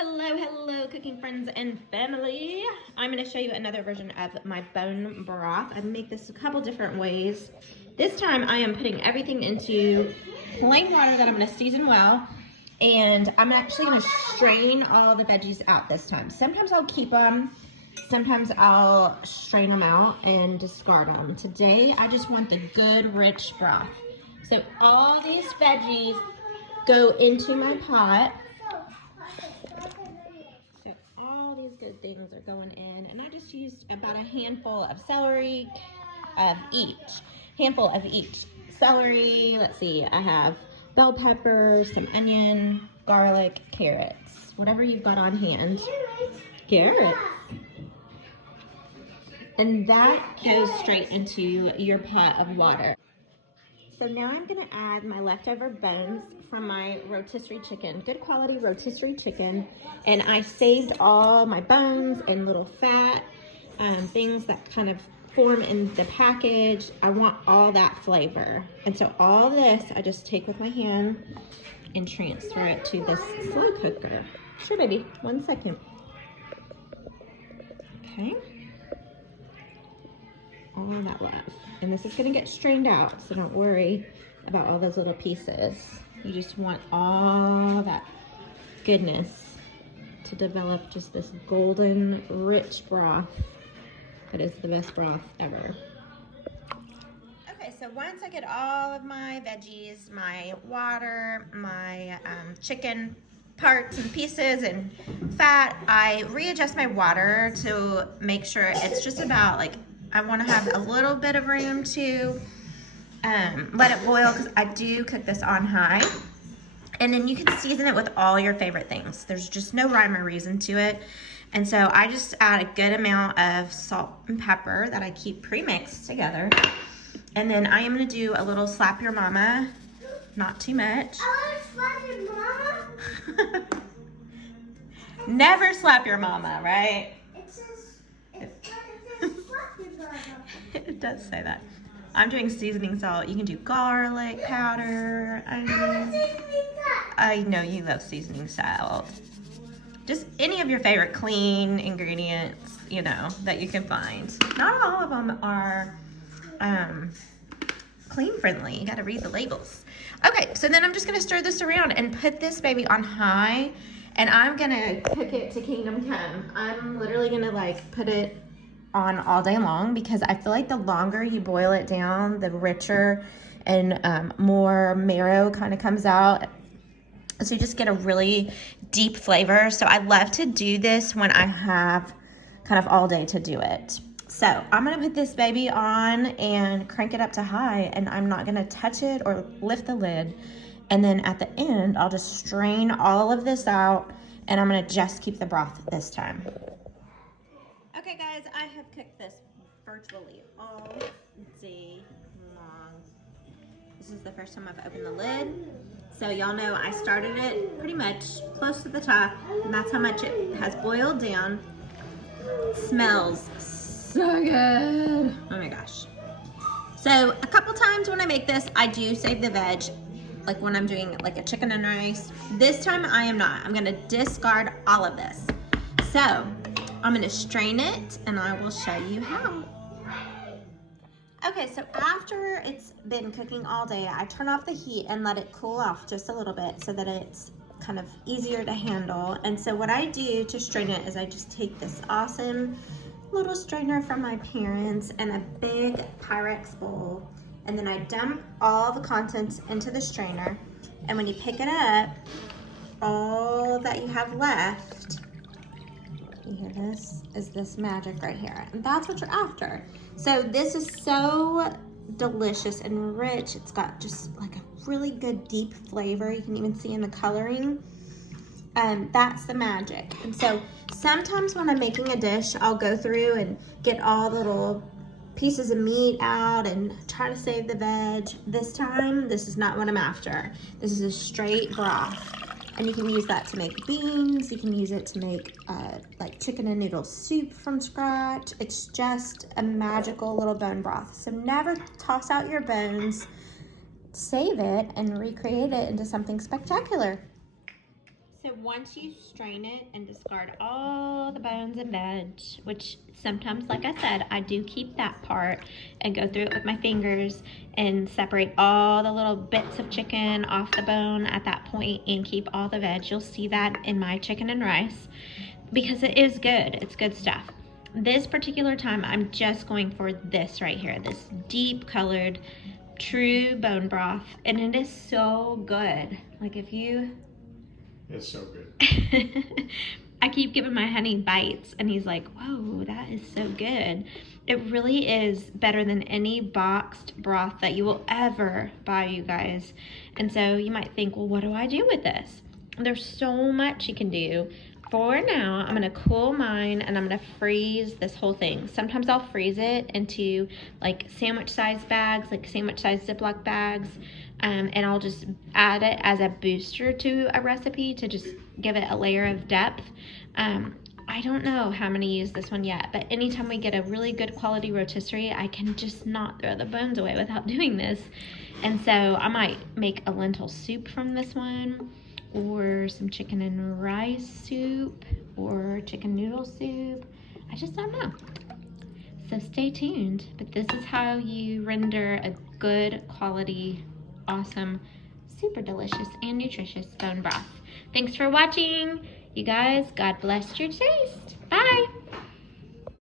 Hello, cooking friends and family. I'm going to show you another version of my bone broth. I make this a couple different ways. This time I am putting everything into plain water that I'm going to season well, and I'm actually going to strain all the veggies out this time. Sometimes I'll keep them, sometimes I'll strain them out and discard them. Today I just want the good rich broth. So all these veggies go into my pot. So all these good things are going in, and I just used about a handful of celery of each. Celery, let's see, I have bell peppers, some onion, garlic, carrots, whatever you've got on hand. Carrots. And that goes straight into your pot of water. So now I'm going to add my leftover bones from my rotisserie chicken, good quality rotisserie chicken. And I saved all my bones and little fat things that kind of form in the package. I want all that flavor. And so all this I just take with my hand and transfer it to this slow cooker. Sure, baby, 1 second. Okay. All that love. And this is going to get strained out, so don't worry about all those little pieces. You just want all that goodness to develop just this golden, rich broth that is the best broth ever. Okay, so once I get all of my veggies, my water, my chicken parts and pieces and fat, I readjust my water to make sure it's just about like, I want to have a little bit of room to let it boil, because I do cook this on high. And then you can season it with all your favorite things. There's just no rhyme or reason to it. And so I just add a good amount of salt and pepper that I keep pre-mixed together. And then I am going to do a little slap your mama, not too much. I want to slap your mama. Never slap your mama, right? It says slap your mama. It does say that. I'm doing seasoning salt. You can do garlic powder, onions. I know you love seasoning salt. Just any of your favorite clean ingredients, you know, that you can find. Not all of them are clean friendly. You gotta read the labels. Okay, so then I'm just gonna stir this around and put this baby on high, and I'm gonna cook it to kingdom come. I'm literally gonna like put it on all day long, because I feel like the longer you boil it down, the richer and more marrow kind of comes out. So you just get a really deep flavor. So I love to do this when I have kind of all day to do it. So I'm gonna put this baby on and crank it up to high, and I'm not gonna touch it or lift the lid. And then at the end, I'll just strain all of this out, and I'm gonna just keep the broth this time. Okay guys, I have cooked this virtually all day long. This is the first time I've opened the lid. So y'all know I started it pretty much close to the top, and that's how much it has boiled down. Smells so good. Oh my gosh. So a couple times when I make this, I do save the veg, like when I'm doing like a chicken and rice. This time I am not. I'm gonna discard all of this. So I'm gonna strain it, and I will show you how. Okay, so after it's been cooking all day, I turn off the heat and let it cool off just a little bit so that it's kind of easier to handle. And so what I do to strain it is I just take this awesome little strainer from my parents and a big Pyrex bowl, and then I dump all the contents into the strainer. And when you pick it up, all that you have left, you hear this, is this magic right here. And that's what you're after. So this is so delicious and rich. It's got just like a really good deep flavor. You can even see in the coloring. That's the magic. And so sometimes when I'm making a dish, I'll go through and get all the little pieces of meat out and try to save the veg. This time, this is not what I'm after. This is a straight broth. And you can use that to make beans. You can use it to make like chicken and noodle soup from scratch. It's just a magical little bone broth. So never toss out your bones. Save it and recreate it into something spectacular. So So once you strain it and discard all the bones and veg, which sometimes, like I said, I do keep that part and go through it with my fingers and separate all the little bits of chicken off the bone at that point and keep all the veg. You'll see that in my chicken and rice because it is good. It's good stuff. This particular time, I'm just going for this right here, this deep colored true bone broth, and it is so good. Like if you... It's so good. I keep giving my honey bites and he's like, whoa, that is so good. It really is better than any boxed broth that you will ever buy, you guys. And so you might think, well, what do I do with this? There's so much you can do. For now, I'm gonna cool mine and I'm gonna freeze this whole thing. Sometimes I'll freeze it into like sandwich size bags, like sandwich size Ziploc bags. And I'll just add it as a booster to a recipe to just give it a layer of depth. I don't know how I'm gonna use this one yet, but anytime we get a really good quality rotisserie, I can just not throw the bones away without doing this. And so I might make a lentil soup from this one, or some chicken and rice soup, or chicken noodle soup. I just don't know. So stay tuned. But this is how you render a good quality, awesome, super delicious and nutritious bone broth. Thanks for watching, you guys. God bless your taste. Bye.